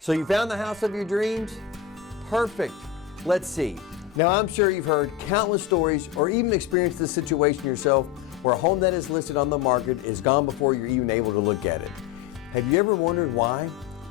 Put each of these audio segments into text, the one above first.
So you found the house of your dreams? Perfect. Let's see. Now I'm sure you've heard countless stories or even experienced this situation yourself where a home that is listed on the market is gone before you're even able to look at it. Have you ever wondered why?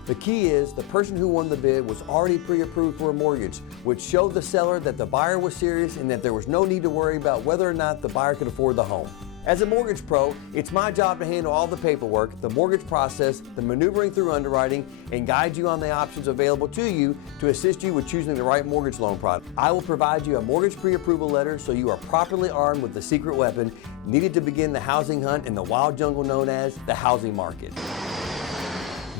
The key is the person who won the bid was already pre-approved for a mortgage, which showed the seller that the buyer was serious and that there was no need to worry about whether or not the buyer could afford the home. As a mortgage pro, it's my job to handle all the paperwork, the mortgage process, the maneuvering through underwriting, and guide you on the options available to you to assist you with choosing the right mortgage loan product. I will provide you a mortgage pre-approval letter so you are properly armed with the secret weapon needed to begin the housing hunt in the wild jungle known as the housing market.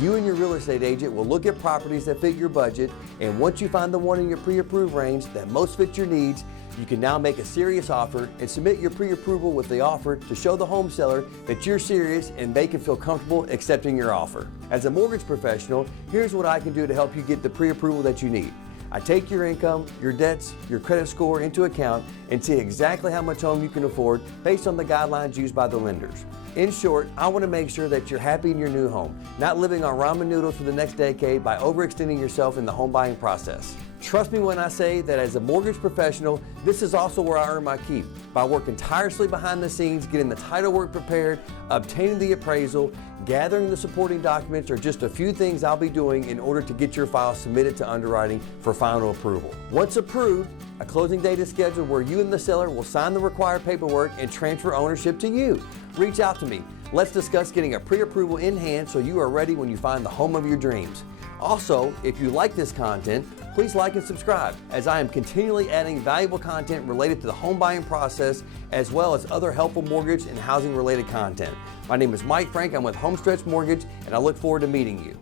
You and your real estate agent will look at properties that fit your budget, and once you find the one in your pre-approved range that most fits your needs, you can now make a serious offer and submit your pre-approval with the offer to show the home seller that you're serious and they can feel comfortable accepting your offer. As a mortgage professional, here's what I can do to help you get the pre-approval that you need. I take your income, your debts, your credit score into account and see exactly how much home you can afford based on the guidelines used by the lenders. In short, I want to make sure that you're happy in your new home, not living on ramen noodles for the next decade by overextending yourself in the home buying process. Trust me when I say that as a mortgage professional, this is also where I earn my keep, by working tirelessly behind the scenes, getting the title work prepared, obtaining the appraisal, gathering the supporting documents are just a few things I'll be doing in order to get your file submitted to underwriting for final approval. Once approved, a closing date is scheduled where you and the seller will sign the required paperwork and transfer ownership to you. Reach out to me. Let's discuss getting a pre-approval in hand so you are ready when you find the home of your dreams. Also, if you like this content, please like and subscribe, as I am continually adding valuable content related to the home buying process as well as other helpful mortgage and housing related content. My name is Mike Frank. I'm with Homestretch Mortgage, and I look forward to meeting you.